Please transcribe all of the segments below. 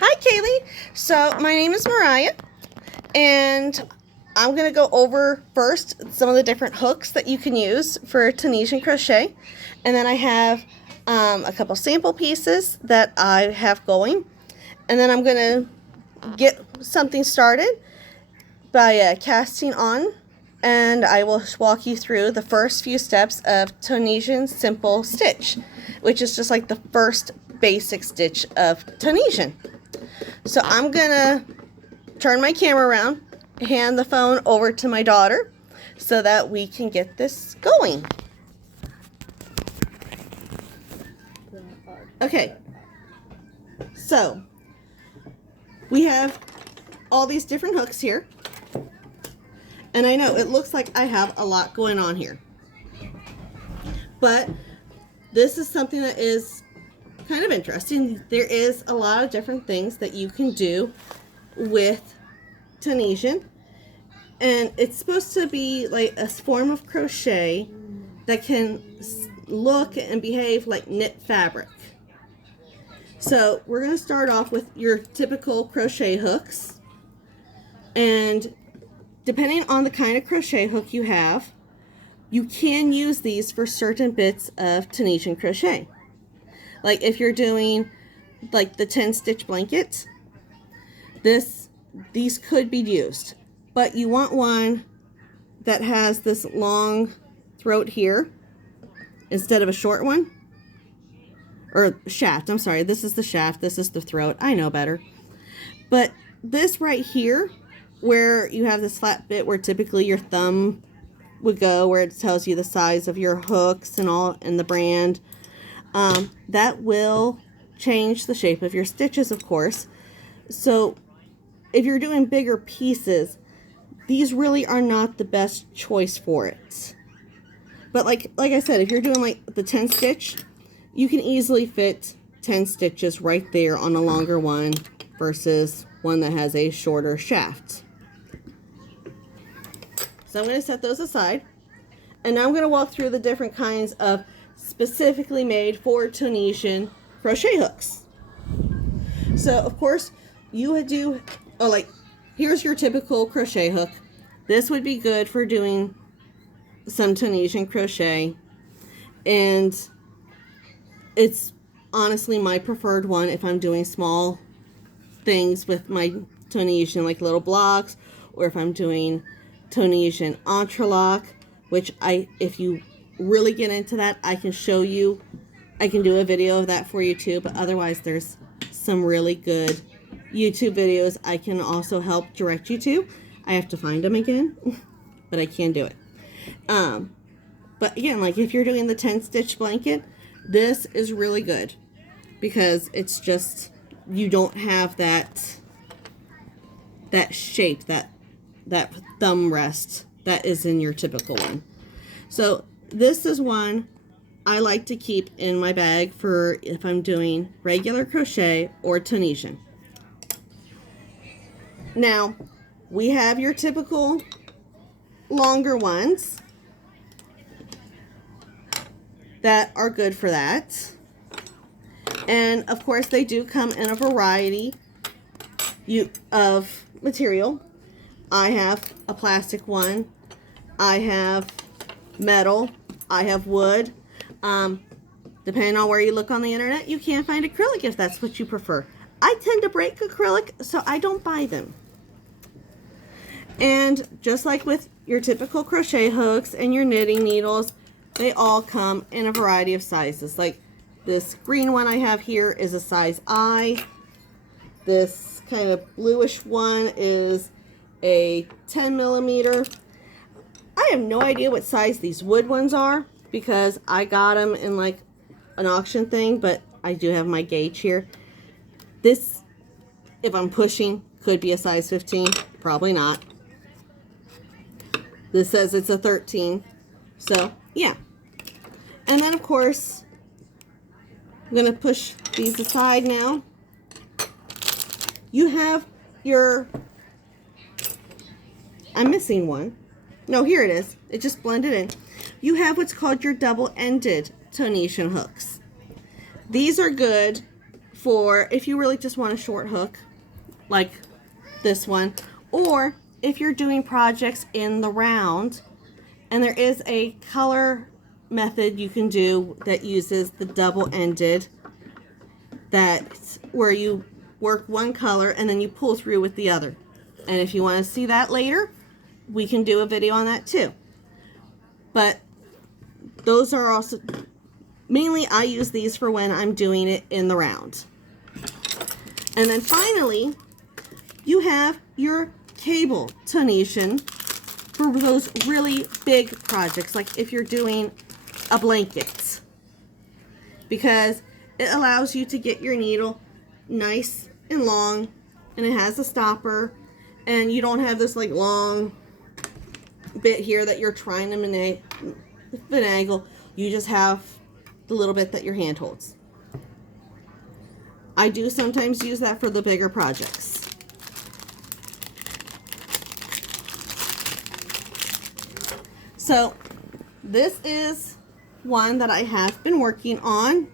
Hi, Kaylee. So my name is Mariah, and I'm going to go over first some of the different hooks that you can use for Tunisian crochet, and then I have a couple sample pieces that I have going, and then I'm going to get something started by casting on, and I will walk you through the first few steps of Tunisian simple stitch, which is just like the first basic stitch of Tunisian. So I'm gonna turn my camera around, hand the phone over to my daughter so that we can get this going. Okay, so we have all these different hooks here, and I know it looks like I have a lot going on here, but this is something that is kind of interesting. There is a lot of different things that you can do with Tunisian, and it's supposed to be like a form of crochet that can look and behave like knit fabric. So we're going to start off with your typical crochet hooks, and depending on the kind of crochet hook you have, you can use these for certain bits of Tunisian crochet. Like if you're doing like the 10 stitch blanket, these could be used, but you want one that has this long throat here instead of a short one, or shaft. I'm sorry, this is the shaft, this is the throat. I know better. But this right here, where you have this flat bit where typically your thumb would go, where it tells you the size of your hooks and all, and the brand, that will change the shape of your stitches, of course. So if you're doing bigger pieces, these really are not the best choice for it. But like I said, if you're doing like the 10 stitch, you can easily fit 10 stitches right there on a longer one versus one that has a shorter shaft. So I'm going to set those aside, and now I'm going to walk through the different kinds of specifically made for Tunisian crochet hooks. So of course you would do, like here's your typical crochet hook. This would be good for doing some Tunisian crochet, and it's honestly my preferred one if I'm doing small things with my Tunisian, like little blocks, or if I'm doing Tunisian entrelac, which if you really get into that, I can show you. I can do a video of that for you too, but otherwise there's some really good YouTube videos I can also help direct you to. I have to find them again, but I can do it. But again, like if you're doing the 10 stitch blanket, this is really good because it's just, you don't have that shape, that thumb rest that is in your typical one. So this is one I like to keep in my bag for if I'm doing regular crochet or Tunisian. Now, we have your typical longer ones that are good for that. And of course, they do come in a variety of material. I have a plastic one, I have metal, I have wood. Depending on where you look on the internet, you can find acrylic if that's what you prefer. I tend to break acrylic, so I don't buy them. And just like with your typical crochet hooks and your knitting needles, they all come in a variety of sizes. Like this green one I have here is a size I. This kind of bluish one is a 10 millimeter. I have no idea what size these wood ones are because I got them in like an auction thing, but I do have my gauge here. This, if I'm pushing, could be a size 15, probably not. This says it's a 13, so yeah. And then of course, I'm gonna push these aside now. You have your, I'm missing one. No, here it is. It just blended in. You have what's called your double-ended Tunisian hooks. These are good for if you really just want a short hook like this one, or if you're doing projects in the round. And there is a color method you can do that uses the double-ended, that's where you work one color and then you pull through with the other. And if you want to see that later, we can do a video on that too. But those are also, mainly I use these for when I'm doing it in the round. And then finally, you have your cable Tunisian for those really big projects, like if you're doing a blanket, because it allows you to get your needle nice and long, and it has a stopper, and you don't have this like long bit here that you're trying to finagle. You just have the little bit that your hand holds. I do sometimes use that for the bigger projects. So this is one that I have been working on.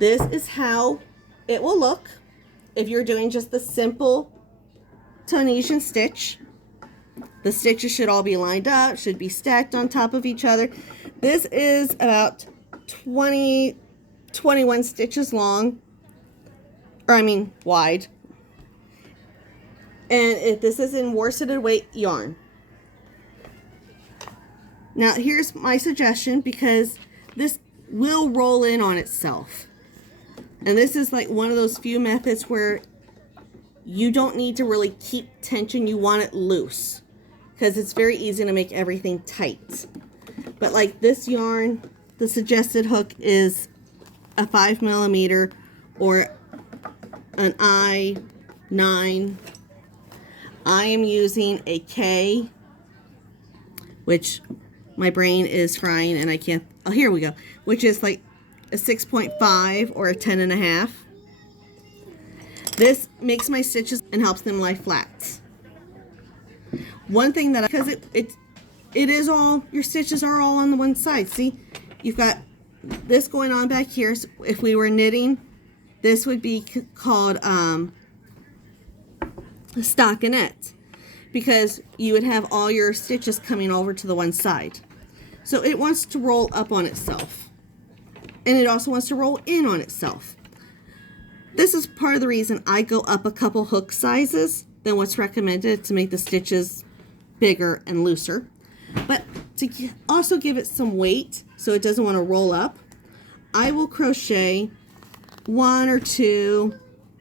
This is how it will look if you're doing just the simple Tunisian stitch. The stitches should all be lined up, should be stacked on top of each other. This is about 21 stitches long, or I mean wide. And this is in worsted weight yarn. Now here's my suggestion, because this will roll in on itself. And this is like one of those few methods where you don't need to really keep tension. You want it loose, because it's very easy to make everything tight. But like this yarn, the suggested hook is a 5mm or an I-9. I am using a K, which my brain is frying and I can't, oh here we go, which is like a 6.5 or a 10.5. This makes my stitches and helps them lie flat. One thing that, because it is all, your stitches are all on the one side. See, you've got this going on back here. So if we were knitting, this would be called stockinette, because you would have all your stitches coming over to the one side. So it wants to roll up on itself, and it also wants to roll in on itself. This is part of the reason I go up a couple hook sizes than what's recommended to make the stitches bigger and looser. But to also give it some weight so it doesn't want to roll up, I will crochet 1 or 2,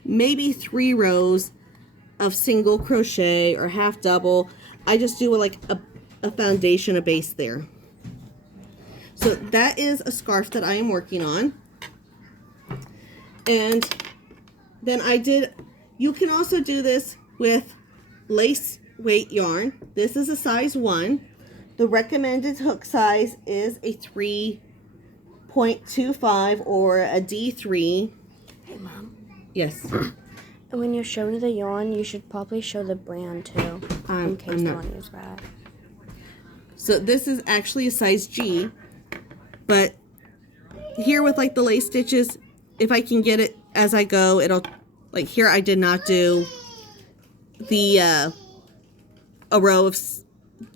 maybe 3 rows of single crochet or half double. I just do like a foundation, a base there. So that is a scarf that I am working on. And then you can also do this with lace weight yarn. This is a size 1. The recommended hook size is a 3.25 or a D3. Hey Mom. Yes. And when you're showing the yarn, you should probably show the brand too, in case no one is bad. So this is actually a size G, but here with like the lace stitches, if I can get it as I go, it'll, like here I did not do the a row of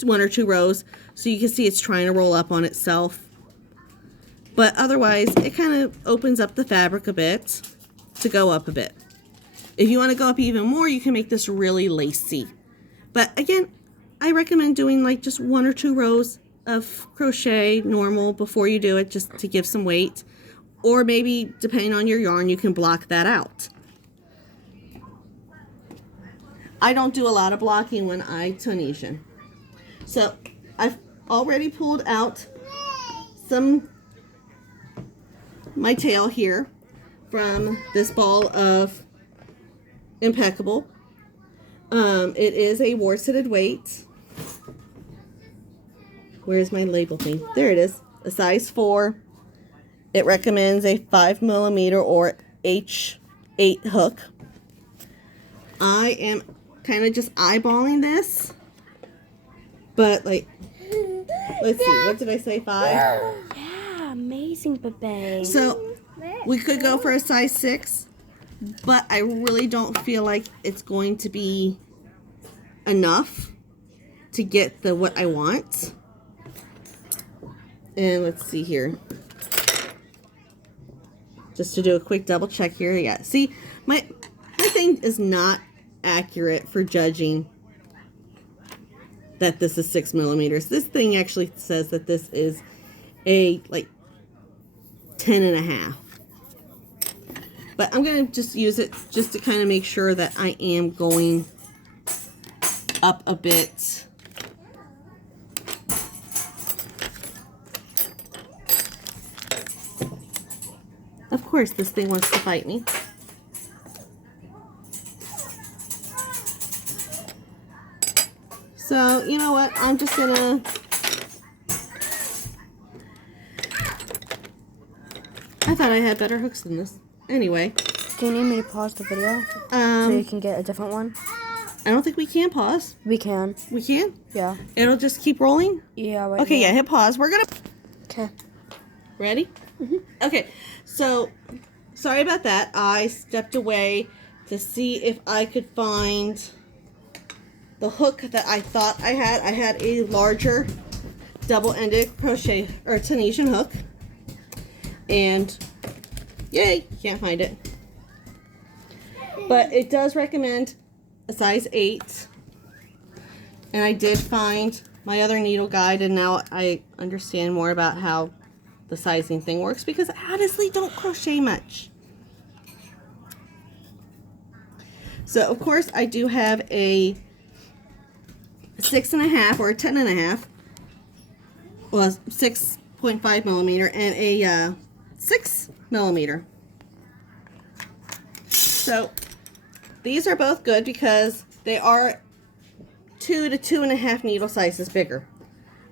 1 or 2 rows, so you can see it's trying to roll up on itself. But otherwise, it kind of opens up the fabric a bit to go up a bit. If you want to go up even more, you can make this really lacy. But again, I recommend doing like just 1 or 2 rows of crochet normal before you do it, just to give some weight. Or maybe, depending on your yarn, you can block that out. I don't do a lot of blocking when I Tunisian. So I've already pulled out my tail here from this ball of Impeccable. It is a worsted weight. Where's my label thing? There it is. A size 4. It recommends a 5mm or H8 hook. I am kind of just eyeballing this, but like, let's see, what did I say, 5? Yeah, amazing, Bebe. So we could go for a size 6, but I really don't feel like it's going to be enough to get the what I want. And let's see here. Just to do a quick double check here. Yeah, see, my thing is not accurate for judging that this is 6 millimeters. This thing actually says that this is a like 10.5. But I'm going to just use it just to kind of make sure that I am going up a bit. Of course, this thing wants to fight me. So, you know what? I'm just going to... I thought I had better hooks than this. Anyway. Do you need me to pause the video so you can get a different one? I don't think we can pause. We can. We can? Yeah. It'll just keep rolling? Yeah. Right okay, now. yeah, hit pause. We're going to... Okay. Ready? Mm-hmm. Okay, so sorry about that. I stepped away to see if I could find the hook that I thought I had. I had a larger double-ended crochet or Tunisian hook. And yay, can't find it. But it does recommend a size 8. And I did find my other needle guide, and now I understand more about how the sizing thing works, because I honestly don't crochet much. So of course I do have a 6.5 or a 10.5, well, 6.5 millimeter and a 6 millimeter. So these are both good because they are 2 to 2.5 needle sizes bigger.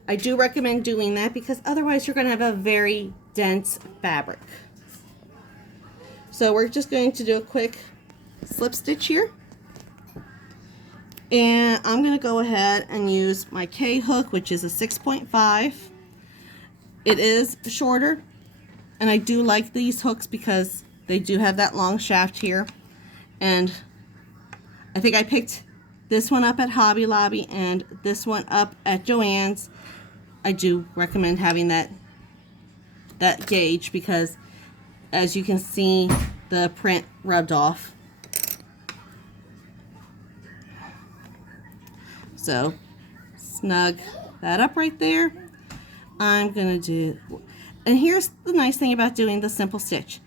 I do recommend doing that because otherwise you're going to have a very dense fabric. So we're just going to do a quick slip stitch here. And I'm going to go ahead and use my K hook, which is a 6.5. It is shorter, and I do like these hooks because they do have that long shaft here. And I think I picked this one up at Hobby Lobby and this one up at Joann's. I do recommend having that gauge because, as you can see, the print rubbed off. So snug that up right there. I'm gonna do, and here's the nice thing about doing the simple stitch.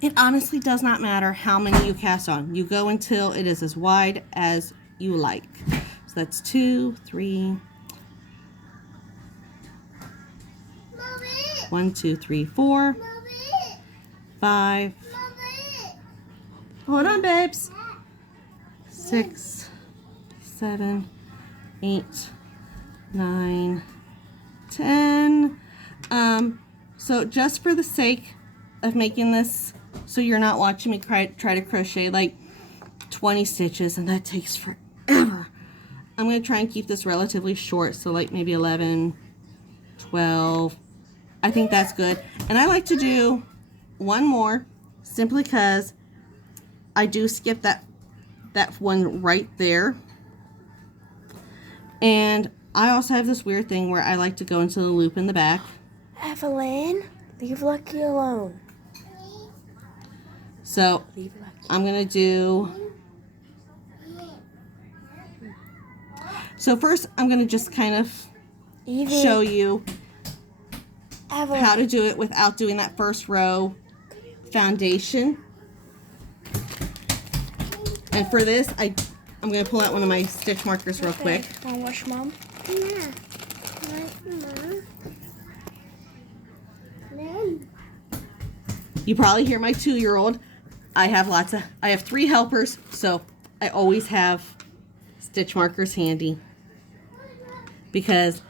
It honestly does not matter how many you cast on. You go until it is as wide as you like. So that's 2, 3, 1, 2, 3, 4, 5. Hold on, babes. 6, 7, 8, 9, 10. So just for the sake of making this so you're not watching me try to crochet like 20 stitches, and that takes forever, I'm going to try and keep this relatively short, so like maybe 11, 12. I think that's good. And I like to do one more simply because I do skip that one right there. And I also have this weird thing where I like to go into the loop in the back. Evelyn, leave Lucky alone. So I'm going to do... So first I'm going to just kind of show you how to do it without doing that first row foundation. And for this, I'm going to pull out one of my stitch markers real quick. Want to wash, Mom? Yeah. You probably hear my 2-year-old. I have 3 helpers, so I always have stitch markers handy because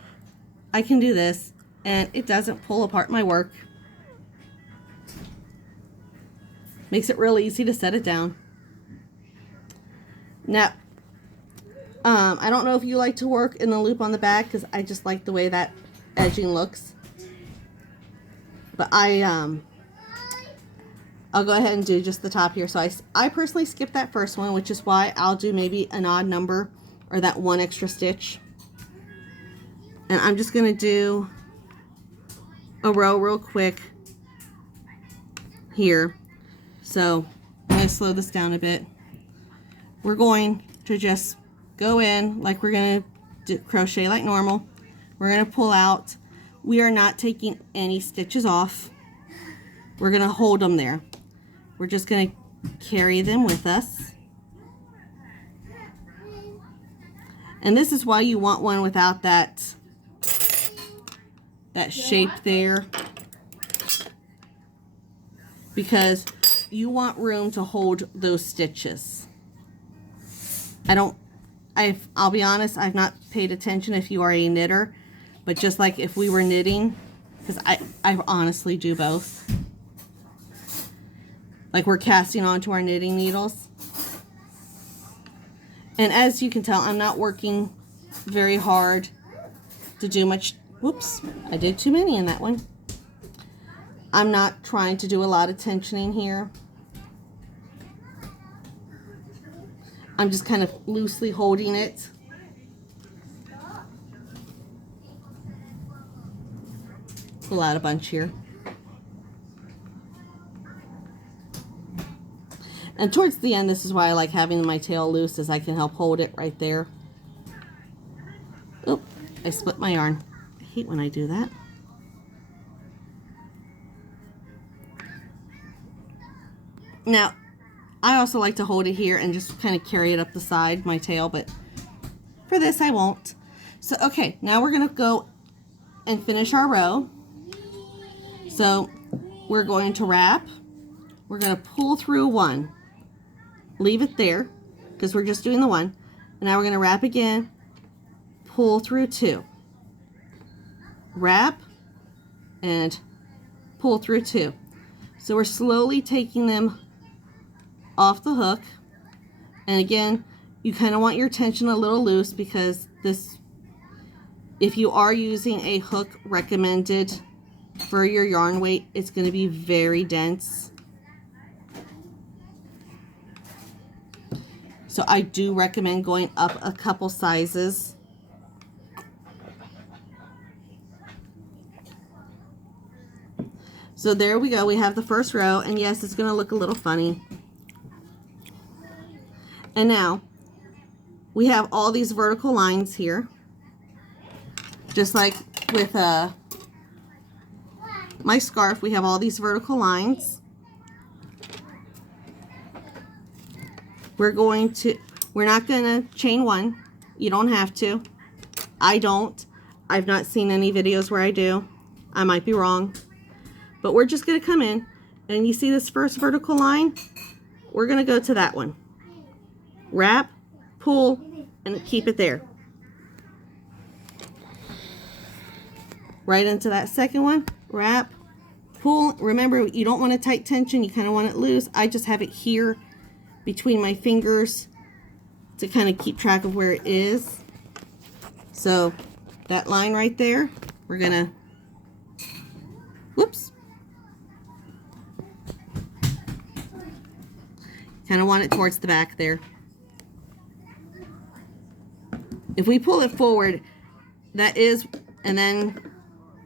I can do this and it doesn't pull apart my work. Makes it real easy to set it down. Now, I don't know if you like to work in the loop on the back because I just like the way that edging looks. But I'll go ahead and do just the top here. So I personally skipped that first one, which is why I'll do maybe an odd number or that one extra stitch. And I'm just going to do a row real quick here. So I'm going to slow this down a bit. We're going to just go in like we're going to crochet like normal. We're going to pull out. We are not taking any stitches off. We're going to hold them there. We're just going to carry them with us. And this is why you want one without that shape there, because you want room to hold those stitches. I'll be honest, I've not paid attention if you are a knitter, but just like if we were knitting, because I honestly do both. Like we're casting onto our knitting needles. And as you can tell, I'm not working very hard to do much. Whoops, I did too many in that one. I'm not trying to do a lot of tensioning here. I'm just kind of loosely holding it. Pull out a bunch here. And towards the end, this is why I like having my tail loose, as I can help hold it right there. Oh, I split my yarn. I hate when I do that. Now, I also like to hold it here and just kind of carry it up the side, my tail, but for this I won't. So, okay, now we're going to go and finish our row. So, we're going to wrap. We're going to pull through one. Leave it there, because we're just doing the one. And now we're going to wrap again, pull through two. Wrap, and pull through two. So we're slowly taking them off the hook. And again, you kind of want your tension a little loose, because this, if you are using a hook recommended for your yarn weight, it's going to be very dense. So I do recommend going up a couple sizes. So there we go. We have the first row, and yes, it's going to look a little funny. And now we have all these vertical lines here, just like with my scarf. We have all these vertical lines. We're not going to chain one. You don't have to. I don't. I've not seen any videos where I do. I might be wrong. But we're just going to come in, and you see this first vertical line? We're going to go to that one. Wrap, pull, and keep it there. Right into that second one. Wrap, pull. Remember, you don't want a tight tension. You kind of want it loose. I just have it here between my fingers to kind of keep track of where it is. So that line right there, we're gonna, whoops, kind of want it towards the back there. If we pull it forward, that is, and then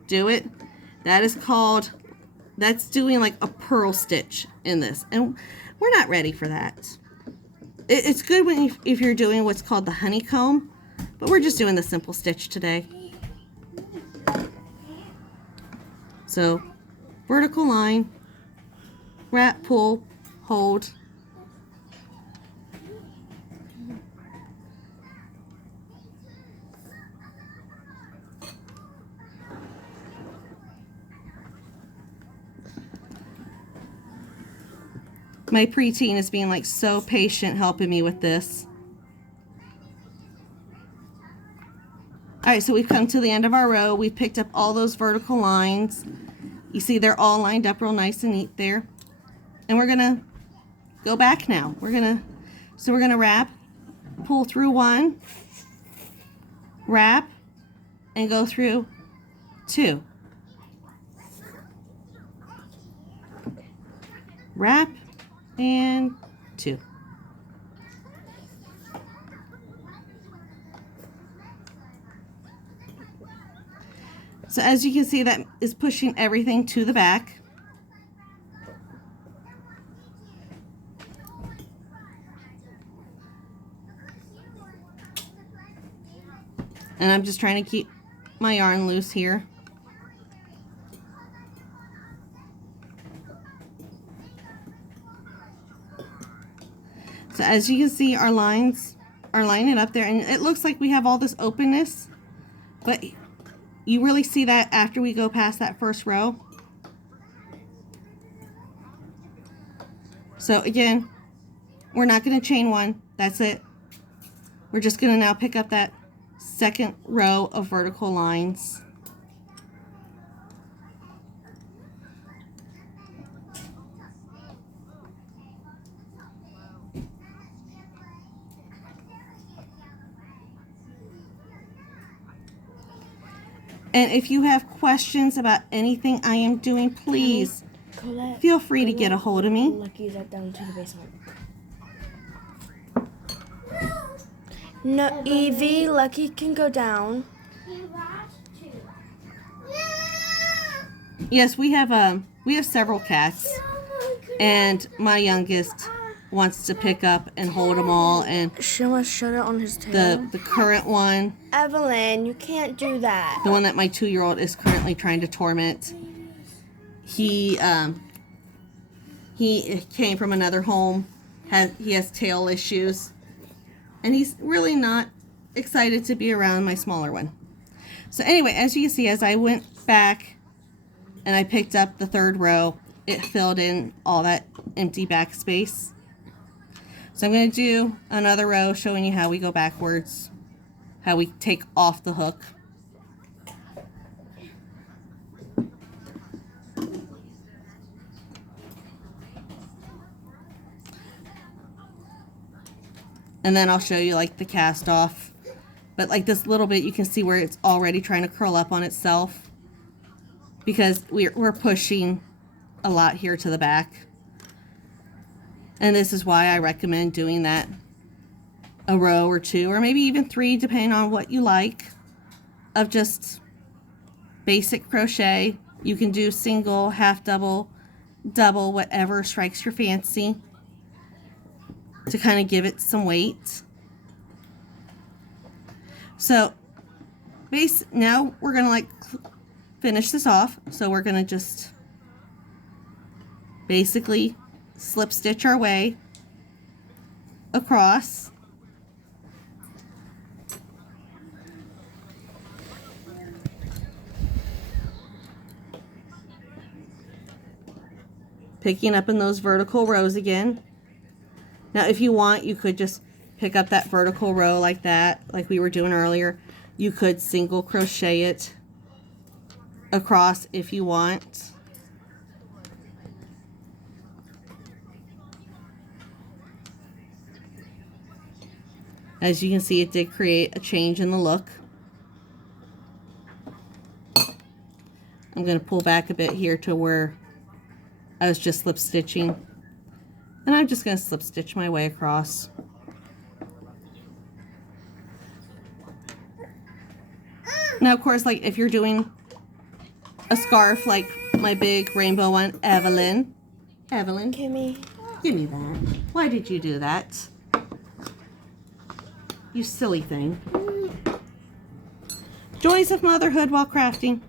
do it, that is called, that's doing like a purl stitch in this, and we're not ready for that. It's good when if you're doing what's called the honeycomb, but we're just doing the simple stitch today. So vertical line, wrap, pull, hold. My preteen is being like so patient helping me with this. Alright, so we've come to the end of our row. We've picked up all those vertical lines. You see they're all lined up real nice and neat there. And we're going to go back now. We're going to wrap, pull through one, wrap, and go through two. wrap, and 2. So as you can see, that is pushing everything to the back. And I'm just trying to keep my yarn loose here. So as you can see, our lines are lining up there, and it looks like we have all this openness, but you really see that after we go past that first row. So again, we're not going to chain 1. That's it. We're just going to now pick up that second row of vertical lines. And if you have questions about anything I am doing, please feel free to get a hold of me. Lucky's down to the basement. No, Evie, Lucky can go down. Yes, we have several cats, and my youngest wants to pick up and hold them all, and She must shut it on his tail. the current one, Evelyn, you can't do that. the one that my 2-year-old is currently trying to torment, he came from another home, he has tail issues, and he's really not excited to be around my smaller one. So anyway, as you can see, as I went back and I picked up the 3rd row, it filled in all that empty back space. So I'm going to do another row showing you how we go backwards, how we take off the hook. And then I'll show you like the cast off. But like this little bit, you can see where it's already trying to curl up on itself, because we're pushing a lot here to the back. And this is why I recommend doing that a row or 2, or maybe even 3, depending on what you like, of just basic crochet. You can do single, half double, double, whatever strikes your fancy, to kind of give it some weight. So now we're gonna like finish this off. So we're gonna just basically slip stitch our way across. Picking up in those vertical rows again. Now if you want, you could just pick up that vertical row like that, like we were doing earlier. You could single crochet it across if you want. As you can see, it did create a change in the look. I'm going to pull back a bit here to where I was just slip stitching. And I'm just going to slip stitch my way across. Now, of course, like if you're doing a scarf like my big rainbow one, Evelyn, Kimmy, give me that. Why did you do that? You silly thing. Joys of motherhood while crafting.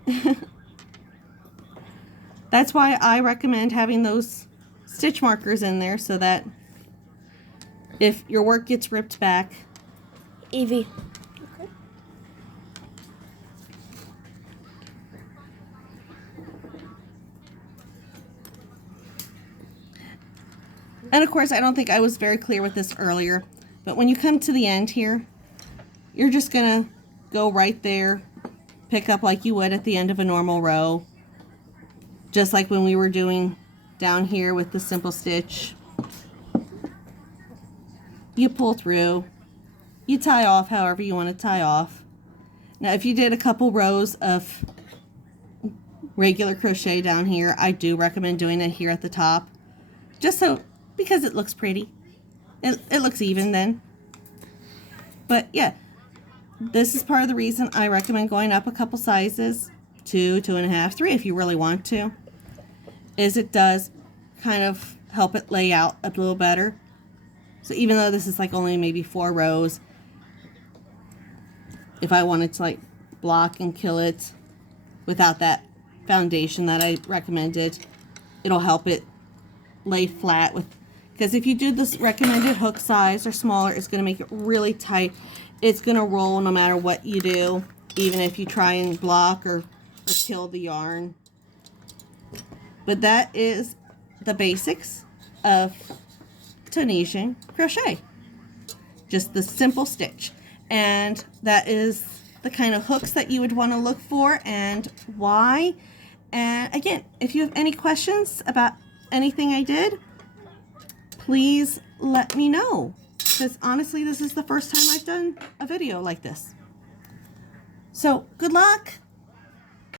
That's why I recommend having those stitch markers in there, so that if your work gets ripped back. Evie. Okay. And of course, I don't think I was very clear with this earlier, but when you come to the end here, you're just gonna go right there, pick up like you would at the end of a normal row, just like when we were doing down here with the simple stitch. You pull through, you tie off however you want to tie off. Now if you did a couple rows of regular crochet down here, I do recommend doing it here at the top, just so, because it looks pretty. It looks even then. But yeah, this is part of the reason I recommend going up a couple sizes, 2, 2.5, 3 if you really want to, is it does kind of help it lay out a little better. So even though this is like only maybe 4 rows, if I wanted to like block and kill it without that foundation that I recommended, it'll help it lay flat with, because if you do this recommended hook size or smaller, it's going to make it really tight. It's going to roll no matter what you do, even if you try and block or kill the yarn. But that is the basics of Tunisian crochet. Just the simple stitch. And that is the kind of hooks that you would want to look for and why. And again, if you have any questions about anything I did, please let me know, because honestly this is the first time I've done a video like this. So good luck.